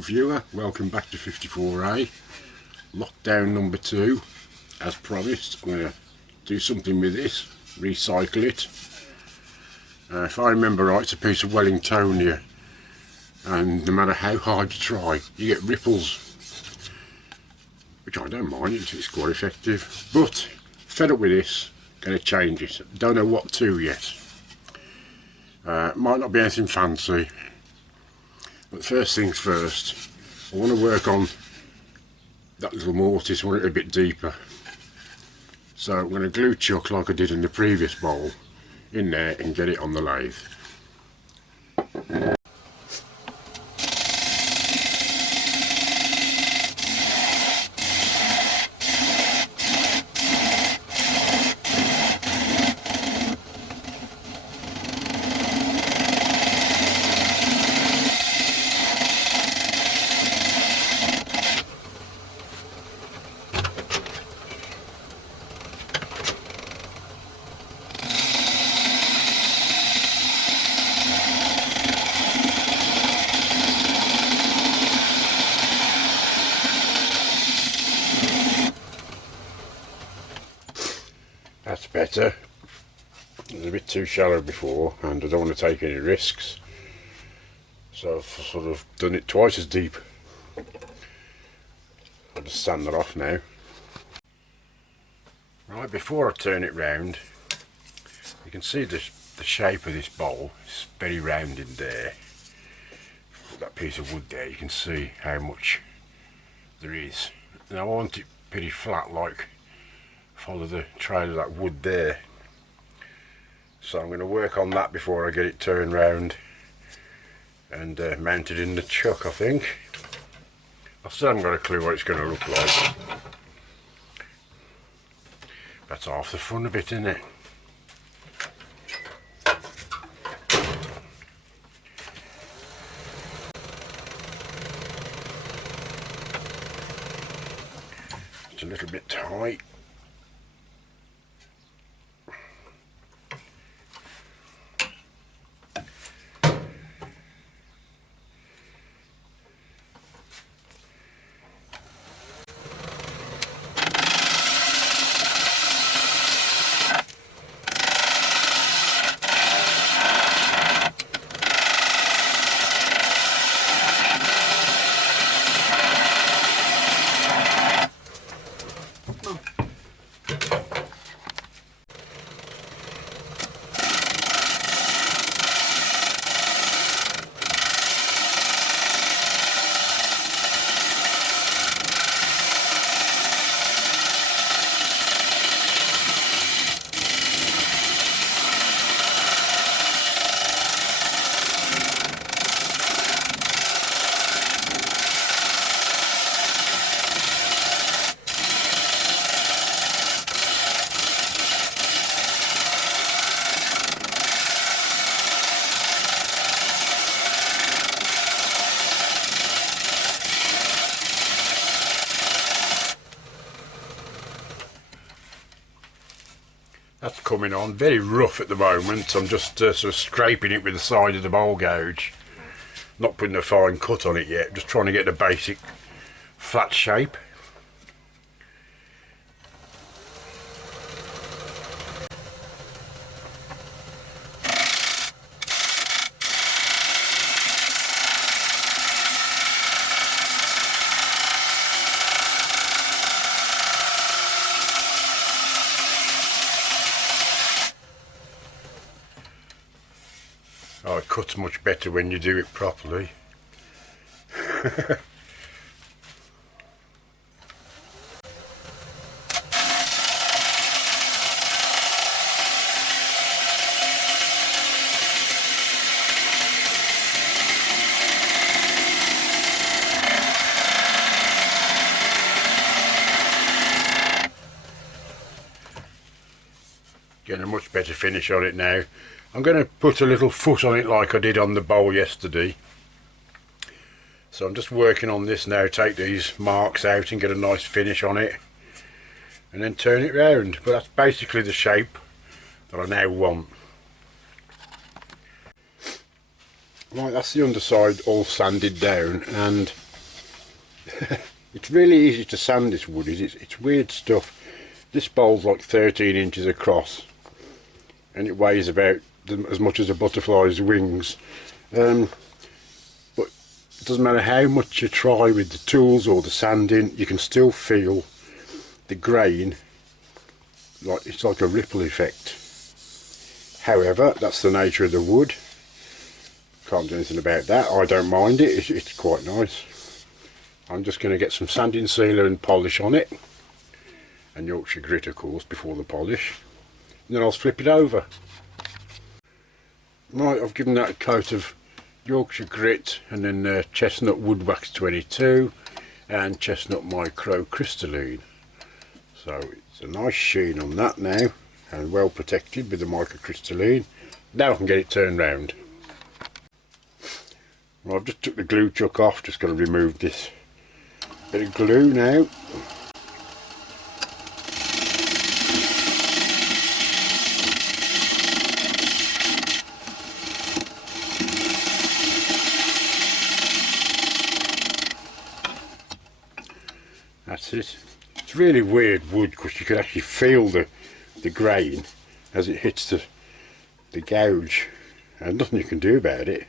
viewer, welcome back to 54A, lockdown number 2. As promised, I'm going to do something with this, recycle it. If I remember right, it's a piece of Wellingtonia, and no matter how hard you try, you get ripples, which I don't mind, it's quite effective. But fed up with this, going to change it. Don't know what to yet. Might not be anything fancy, but first things first, I want to work on that little mortise. I want it a bit deeper, so I'm going to glue chuck like I did in the previous bowl in there and get it on the lathe. That's better. It was a bit too shallow before and I don't want to take any risks, so I've sort of done it twice as deep. I'll just sand that off now. Right, before I turn it round, you can see the shape of this bowl. It's very round in there. That piece of wood there, you can see how much there is. And I want it pretty flat, like follow the trail of that wood there. So I'm going to work on that before I get it turned round and mounted in the chuck, I think. I still haven't got a clue what it's going to look like. That's half the fun of it, isn't it? It's a little bit tight. That's coming on very rough at the moment. I'm just sort of scraping it with the side of the bowl gouge, not putting a fine cut on it yet, just trying to get the basic flat shape. Oh, it cuts much better when you do it properly. Getting a much better finish on it now. I'm going to put a little foot on it like I did on the bowl yesterday. So I'm just working on this now, take these marks out and get a nice finish on it and then turn it round. But that's basically the shape that I now want. Right, that's the underside all sanded down, and It's really easy to sand this wood. It's weird stuff. This bowl's like 13 inches across and it weighs about as much as a butterfly's wings. But it doesn't matter how much you try with the tools or the sanding, you can still feel the grain. Like it's like a ripple effect. However, that's the nature of the wood. Can't do anything about that. I don't mind it. It's quite nice. I'm just going to get some sanding sealer and polish on it, and Yorkshire grit of course before the polish, and then I'll flip it over. Right, I've given that a coat of Yorkshire grit and then chestnut wood wax 22 and chestnut micro crystalline. So it's a nice sheen on that now and well protected with the micro crystalline. Now I can get it turned round. Well, I've just took the glue chuck off, just got to remove this bit of glue now. That's it. It's really weird wood because you can actually feel the grain as it hits the gouge, and nothing you can do about it.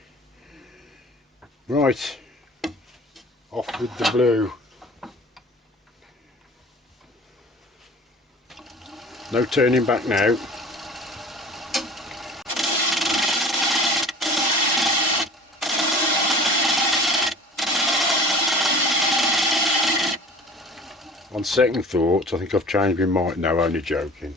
Right, off with the blue. No turning back now. On second thoughts, I think I've changed my mind. No, only joking.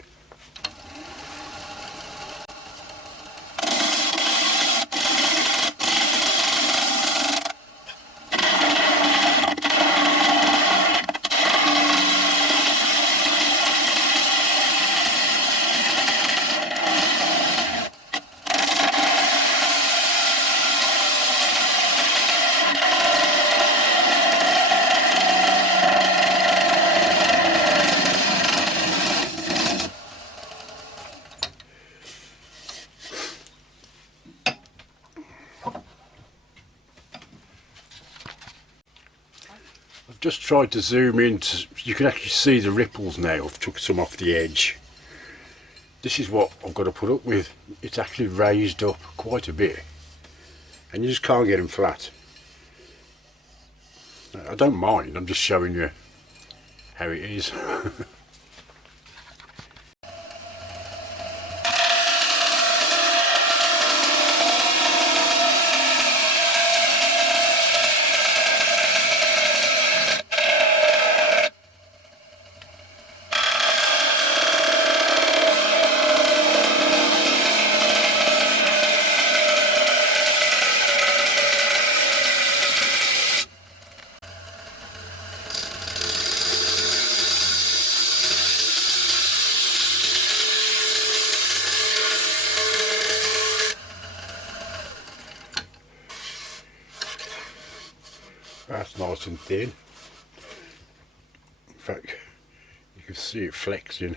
I've just tried to zoom in so you can actually see the ripples now. I've took some off the edge. This is what I've got to put up with. It's actually raised up quite a bit and you just can't get them flat. I don't mind, I'm just showing you how it is. That's nice and thin. In fact, you can see it flexing.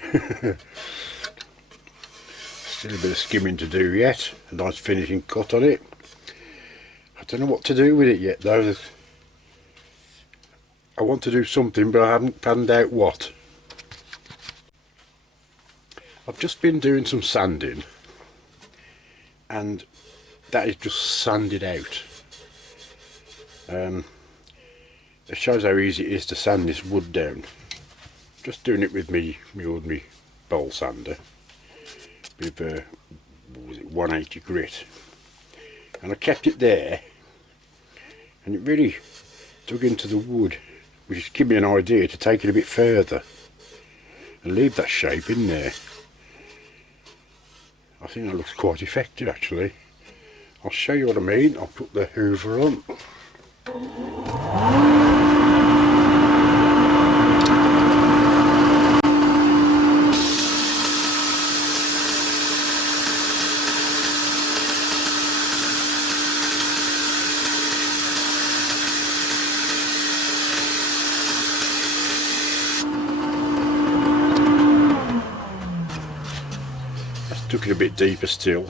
Still a bit of skimming to do yet. A nice finishing cut on it. I don't know what to do with it yet though. I want to do something but I haven't planned out what. I've just been doing some sanding and that is just sanded out. It shows how easy it is to sand this wood down. Just doing it with my ordinary bowl sander with what was it, 180 grit, and I kept it there and it really dug into the wood, which gave me an idea to take it a bit further and leave that shape in there. I think that looks quite effective actually. I'll show you what I mean. I'll put the hoover on. Took it a bit deeper still.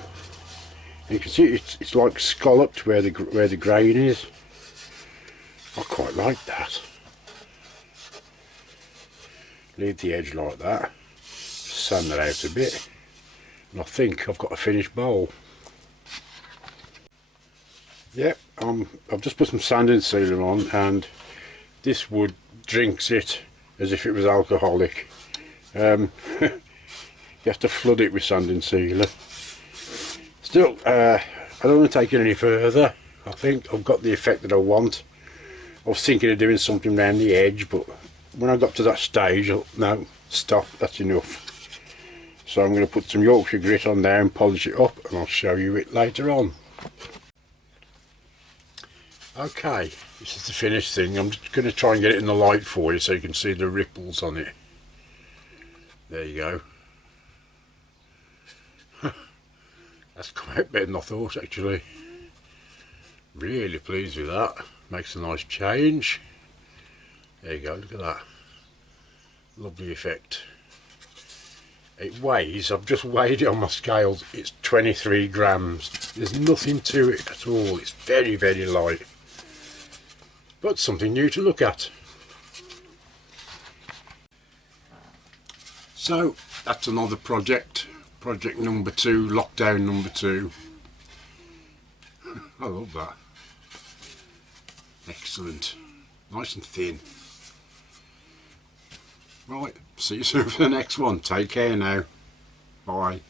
You can see it's like scalloped where the grain is. I quite like that. leave the edge like that, sand that out a bit, and I think I've got a finished bowl. Yep, I've just put some sanding sealer on, and this wood drinks it as if it was alcoholic. You have to flood it with sanding sealer. Still, I don't want to take it any further. I think I've got the effect that I want. I was thinking of doing something around the edge, but when I got to that stage, no, stop, that's enough. So I'm going to put some Yorkshire grit on there and polish it up, and I'll show you it later on. Okay, this is the finished thing. I'm just going to try and get it in the light for you so you can see the ripples on it. There you go. That's come out better than I thought, actually. Really pleased with that. Makes a nice change. There you go, look at that. Lovely effect. It weighs, I've just weighed it on my scales, it's 23 grams. There's nothing to it at all. It's very, very light. But something new to look at. So that's another project number 2, lockdown number 2. I love that. Excellent, nice and thin. Right, see you soon for the next one. Take care now, bye.